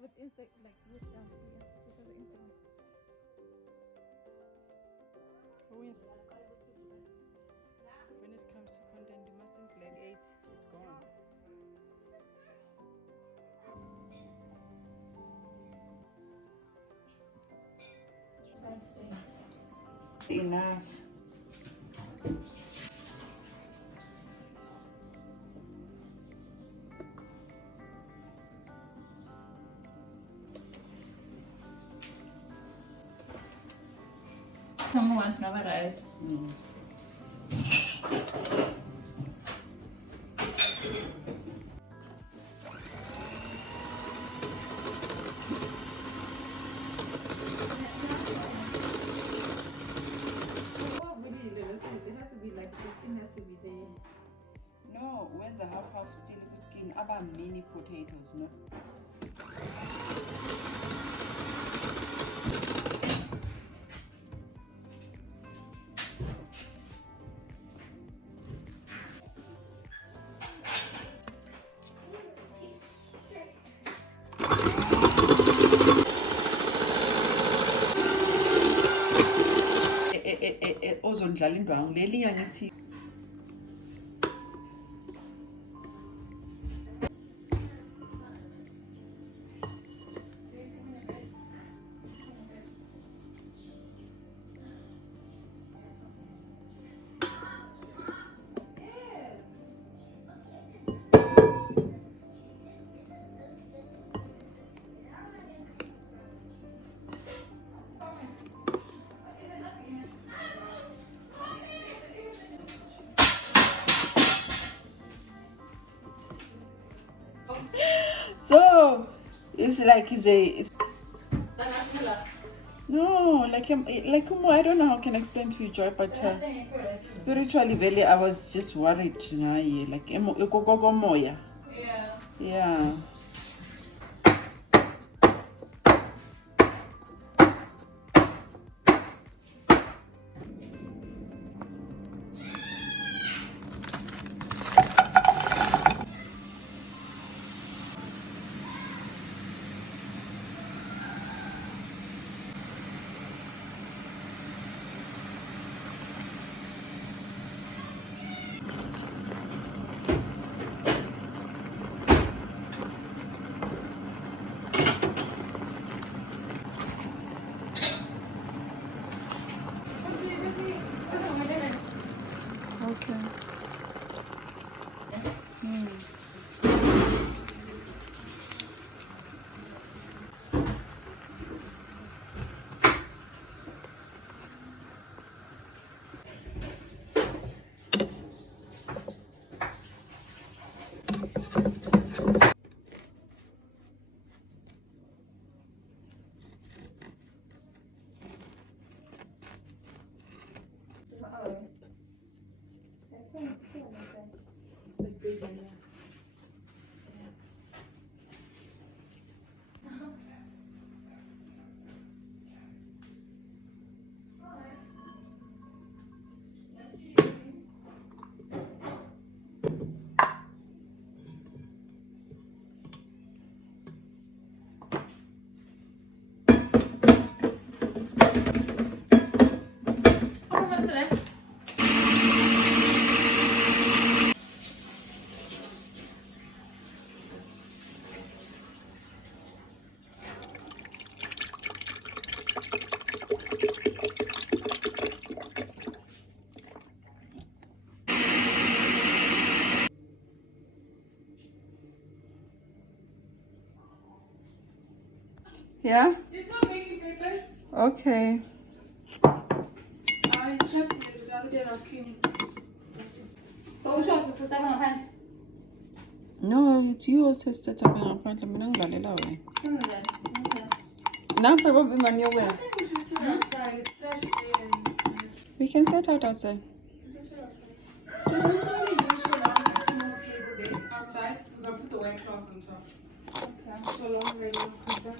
with insect, like with yeah, because of insect. When it comes to content, you mustn't blend it. It's gone. Enough. Someone's never right. It has to be like the skin has to be there. No, when's a half still skin? About mini potatoes, no? Ozondlala indwangu leli yangithi. So it's like it's no, like I don't know how I can explain to you, Joy, but spiritually, really, I was just worried, like yeah. Okay. Yeah? It's not baking papers. Okay. I checked it the other day and I was cleaning. So which one is the second hand? No, it's you also set up an appointment. I'm going to Okay. now, probably man, you're I well. think we should sit outside. It's fresh air and it's nice. We can set out outside. We can sit outside. So which one do you use for long? A small table bed outside. We're gonna put the white cloth on top. Okay. So long regular cooker.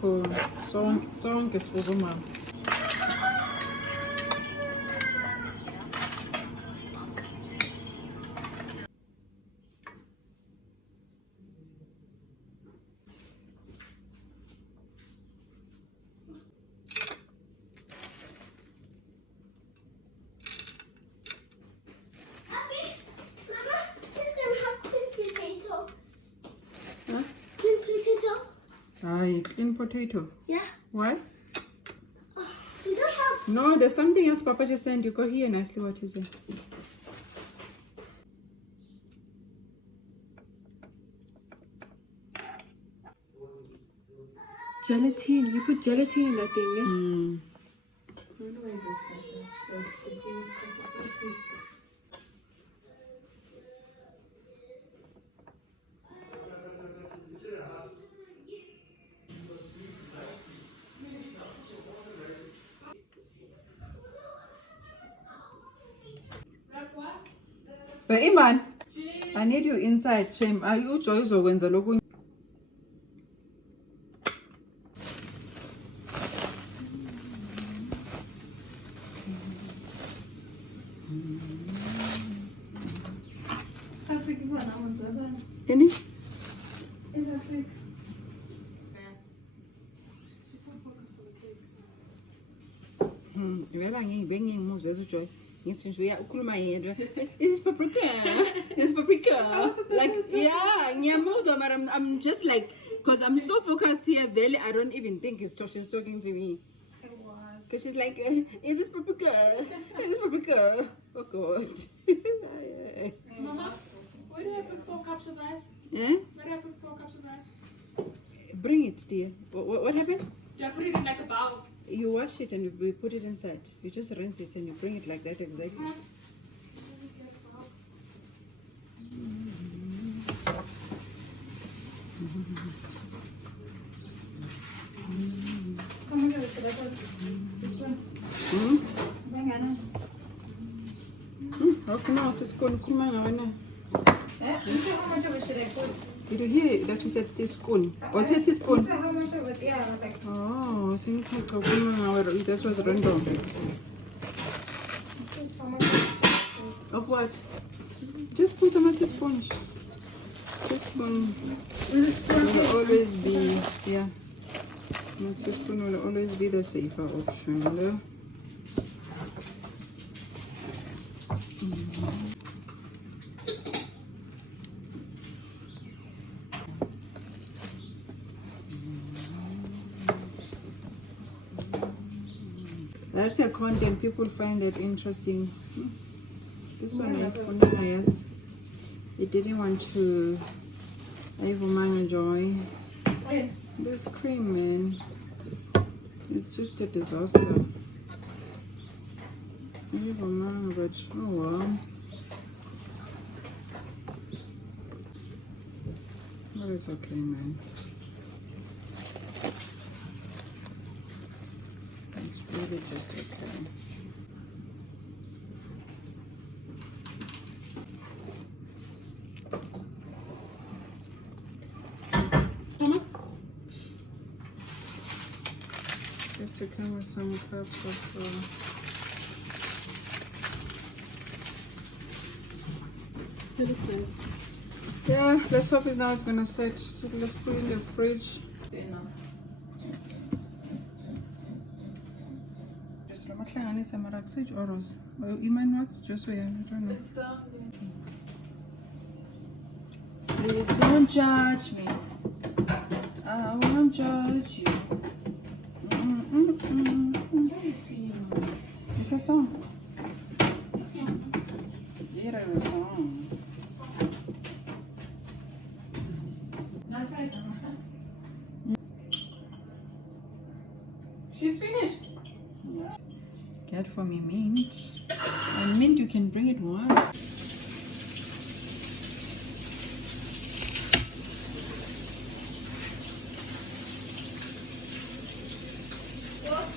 Cool. Sonke sifuza umama. Aye, clean potato. Yeah. What? We don't have. No, there's something else Papa just sent you. Go here nicely. What is it? Gelatine. You put gelatine in that thing, eh? Mm. I don't know why it looks like that. The consistency. Wrap what? But Iman, I need you inside. Shame. Are you joy uzokwenza lokhu? Any? Vela ngingimuzwe uJoy. Ngithi nje ukhuluma yedwa. Is paprika? Is paprika? Like yeah, ngiyamuzwa but I'm just like because I'm so focused here, Vele, I don't even think she's talking to me. Because she's like, is this paprika? Is this paprika? Oh God. Mama, where do I put 4 cups of rice? Yeah? Where do I put 4 cups of rice? Bring it, dear. What happened? Do I put it in like a bowl? You wash it and you put it inside. You just rinse it and you bring it like that exactly. Okay, now it's going to come. Did you hear that you said teaspoon? Or teaspoon? How much of it? Yeah, like. Oh, I think that was random. Of what? Just put some teaspoon. Teaspoon will always be, yeah. Teaspoon will always be the safer option. No? That's a content people find that interesting. This one I found nice. It didn't want to. I even joy. This cream, man. It's just a disaster. I even but oh well. That is okay, man. Really just okay. Mama? You have to come with some cups of That looks nice. yeah, let's hope it's now it's gonna set. So let's put it in the fridge. You might not just wait, I don't know. It's down there. Please don't judge me. I won't judge you. It's a song. It's a song. She's finished. Get for me mint. And mint, you can bring it once. What?